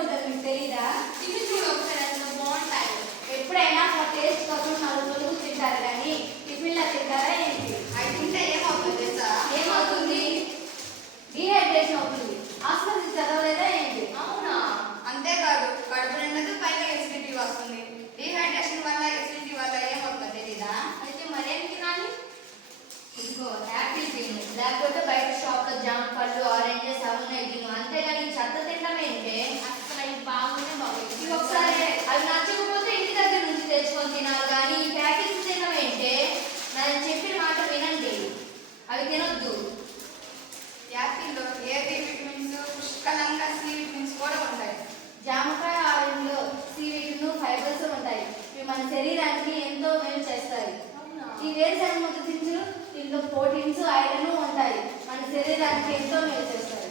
ఉంటుంది, మీకు తెలీదా? ఇవి చూడు ఒకసారి అసలు బాగుంటాయి. ఎప్పుడైనా టేస్ట్ కోసం 4 రోజులు తింటారు కానీ టిఫిన్లా తింటారా ఏంటి? అవి తింటే ఏమవుతుంది తెలుసా? ఏమవుతుంది? డీహైడ్రేషన్ అవుతుంది. హాస్పిటల్ చదవలేదా ఏంటి? అవునా? అంతేకాదు కడుపు నిండదు, పైగా ఎసిడిటీ వస్తుంది. డీహైడ్రేషన్ వల్ల ఎసిడిటీ వల్ల ఏమవుతుంది తెలీదా? అయితే మరేం తినాలి? ఇదిగో యాపిల్ తిను, లేకపోతే బయట షాప్లో జామ పళ్ళు, ఆరెంజెస్ అవున్నాయి తిను. అంతేగాని చెత్త తినడం ఏంటే? అసలు అవి బాగుంటే బాగుంది. ఇవి ఒకసారి అవి నచ్చకపోతే ఇంటి దగ్గర నుంచి తెచ్చుకొని తినాలి కానీ ఈ ప్యాకెట్స్ తినడం ఏంటే? నేను చెప్పిన మాట వినండి, అవి తినొద్దు. యాపిల్లో ఏ విటమిన్స్, పుష్కలంగా సి విటమిన్స్ కూడా ఉంటాయి. జామకాయ, ఆరెంజ్లో సి విటమిన్, ఫైబర్స్ ఉంటాయి. ఇవి మన శరీరానికి ఎంతో మేలు చేస్తాయి. ఈ వేరుశనగ ముద్ద గింజలు, దీంట్లో ప్రోటీన్స్, ఐరన్ ఉంటాయి. మన శరీరానికి ఎంతో మేలు చేస్తాయి.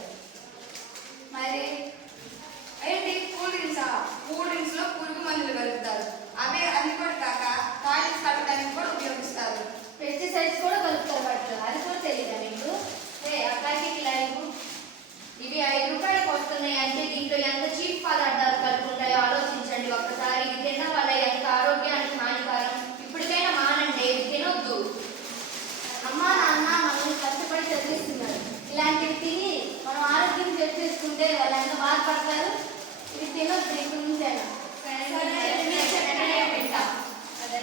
మరి ఏంటి కూల్ డ్రింక్సా? కూల్ డ్రింక్స్ లో పురుగు మందులు కలుపుతారు. అవే అన్ని కూడా కాక కాలేజ్ కట్టడానికి కూడా ఉపయోగిస్తారు. పెస్టిసైడ్స్ కూడా కలుపుతారు వాటిలో, అది కూడా తెలియదా మీకు? ఆ ప్యాకెట్ లైవ్ ఇవి 5 రూపాయలకు వస్తున్నాయి అంటే దీంట్లో ఎంత చీప్ పదార్థాలు కలుపుకుంటాయో ఆలోచించండి ఒక్కసారి. ఇది తినడం వల్ల ఎంత ఆరోగ్యానికి హానికరం. ఇప్పటికైనా మానండి, ఇవి తినొద్దు. అమ్మా నాన్న మనల్ని కష్టపడి చదివిస్తున్నారు, ఇలాంటివి తిని మనం ఆరోగ్యం చెక్ చేసుకుంటే వాళ్ళు ఎంత బాధపడతారు. ఇవి తినొద్దు ఇప్పుడు నుంచైనా. సరే,